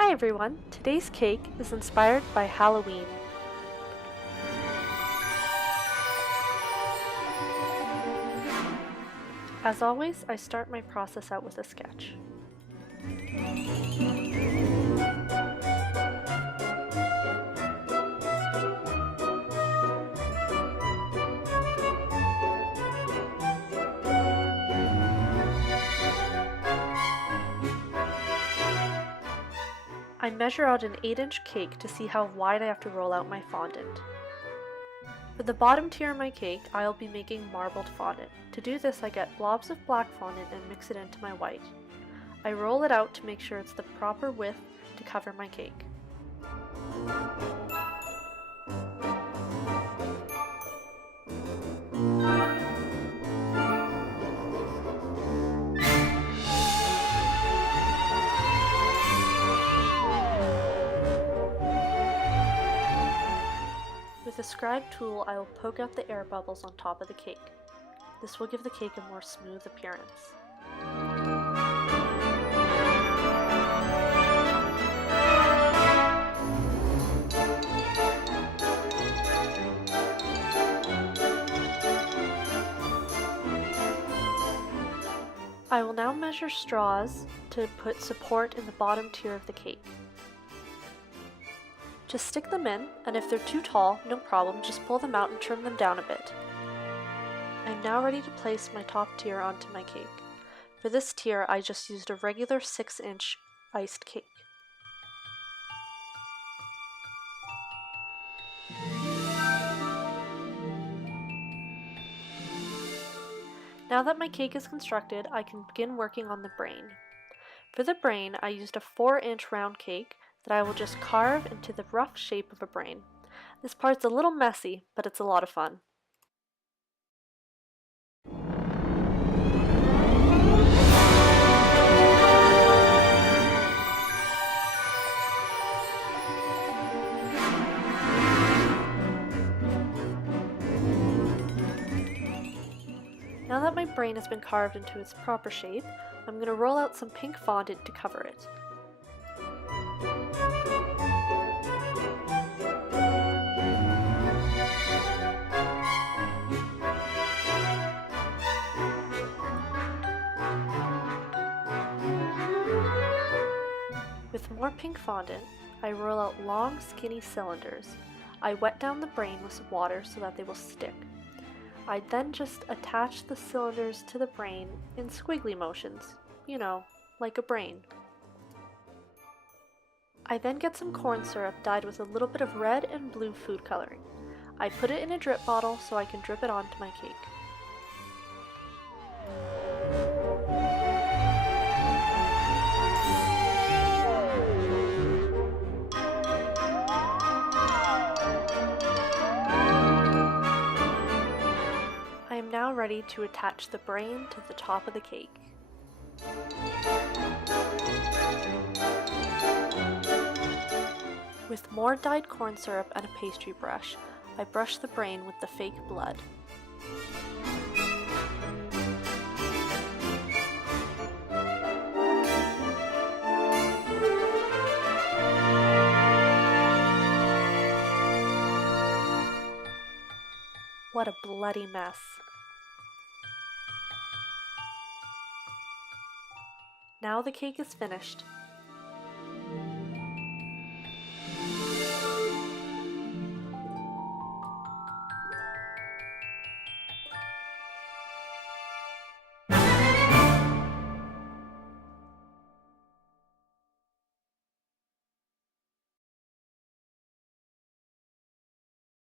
Hi everyone, today's cake is inspired by Halloween. As always, I start my process out with a sketch. I measure out an 8-inch cake to see how wide I have to roll out my fondant. For the bottom tier of my cake, I'll be making marbled fondant. To do this, I get blobs of black fondant and mix it into my white. I roll it out to make sure it's the proper width to cover my cake. With a scribe tool, I will poke out the air bubbles on top of the cake. This will give the cake a more smooth appearance. I will now measure straws to put support in the bottom tier of the cake. Just stick them in, and if they're too tall, no problem, just pull them out and trim them down a bit. I'm now ready to place my top tier onto my cake. For this tier, I just used a regular 6-inch iced cake. Now that my cake is constructed, I can begin working on the brain. For the brain, I used a 4-inch round cake that I will just carve into the rough shape of a brain. This part's a little messy, but it's a lot of fun. Now that my brain has been carved into its proper shape, I'm going to roll out some pink fondant to cover it. With more pink fondant, I roll out long, skinny cylinders. I wet down the brain with some water so that they will stick. I then just attach the cylinders to the brain in squiggly motions, like a brain. I then get some corn syrup dyed with a little bit of red and blue food coloring. I put it in a drip bottle so I can drip it onto my cake. I am now ready to attach the brain to the top of the cake. With more dyed corn syrup and a pastry brush, I brush the brain with the fake blood. What a bloody mess. Now the cake is finished.